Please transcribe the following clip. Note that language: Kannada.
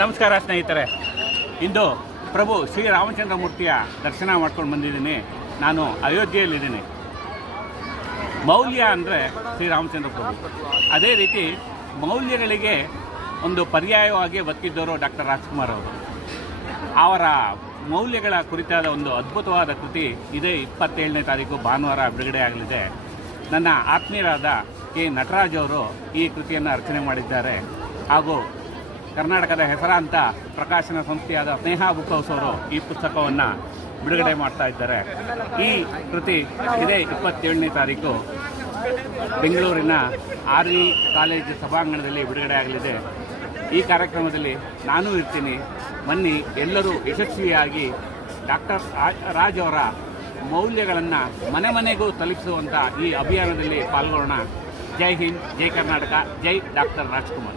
ನಮಸ್ಕಾರ ಸ್ನೇಹಿತರೆ. ಇಂದು ಪ್ರಭು ಶ್ರೀರಾಮಚಂದ್ರ ಮೂರ್ತಿಯ ದರ್ಶನ ಮಾಡ್ಕೊಂಡು ಬಂದಿದ್ದೀನಿ. ನಾನು ಅಯೋಧ್ಯೆಯಲ್ಲಿದ್ದೀನಿ. ಮೌಲ್ಯ ಅಂದರೆ ಶ್ರೀರಾಮಚಂದ್ರ ಪ್ರಭು. ಅದೇ ರೀತಿ ಮೌಲ್ಯಗಳಿಗೆ ಒಂದು ಪರ್ಯಾಯವಾಗಿ ಬದುಕಿದ್ದವರು ಡಾಕ್ಟರ್ ರಾಜ್ಕುಮಾರ್ ಅವರು. ಅವರ ಮೌಲ್ಯಗಳ ಕುರಿತಾದ ಒಂದು ಅದ್ಭುತವಾದ ಕೃತಿ ಇದೇ 27ನೇ ತಾರೀಕು ಭಾನುವಾರ ಬಿಡುಗಡೆ ಆಗಲಿದೆ. ನನ್ನ ಆತ್ಮೀಯರಾದ ಕೆ ನಟರಾಜ್ ಅವರು ಈ ಕೃತಿಯನ್ನು ರಚನೆ ಮಾಡಿದ್ದಾರೆ. ಹಾಗೂ ಕರ್ನಾಟಕದ ಹೆಸರಾಂತ ಪ್ರಕಾಶನ ಸಂಸ್ಥೆಯಾದ ಸ್ನೇಹ ಬುಕ್ ಹೌಸ್ ಅವರು ಈ ಪುಸ್ತಕವನ್ನು ಬಿಡುಗಡೆ ಮಾಡ್ತಾ ಇದ್ದಾರೆ. ಈ ಕೃತಿ ಇದೇ 27ನೇ ತಾರೀಕು ಬೆಂಗಳೂರಿನ RE ಕಾಲೇಜು ಸಭಾಂಗಣದಲ್ಲಿ ಬಿಡುಗಡೆ ಆಗಲಿದೆ. ಈ ಕಾರ್ಯಕ್ರಮದಲ್ಲಿ ನಾನು ಇರ್ತೀನಿ. ಬನ್ನಿ, ಎಲ್ಲರೂ ಯಶಸ್ವಿಯಾಗಿ ಡಾಕ್ಟರ್ ರಾಜ್ ಅವರ ಮೌಲ್ಯಗಳನ್ನು ಮನೆ ಮನೆಗೂ ತಲುಪಿಸುವಂಥ ಈ ಅಭಿಯಾನದಲ್ಲಿ ಪಾಲ್ಗೊಳ್ಳೋಣ. ಜೈ ಹಿಂದ್, ಜೈ ಕರ್ನಾಟಕ, ಜೈ ಡಾಕ್ಟರ್ ರಾಜ್ಕುಮಾರ್.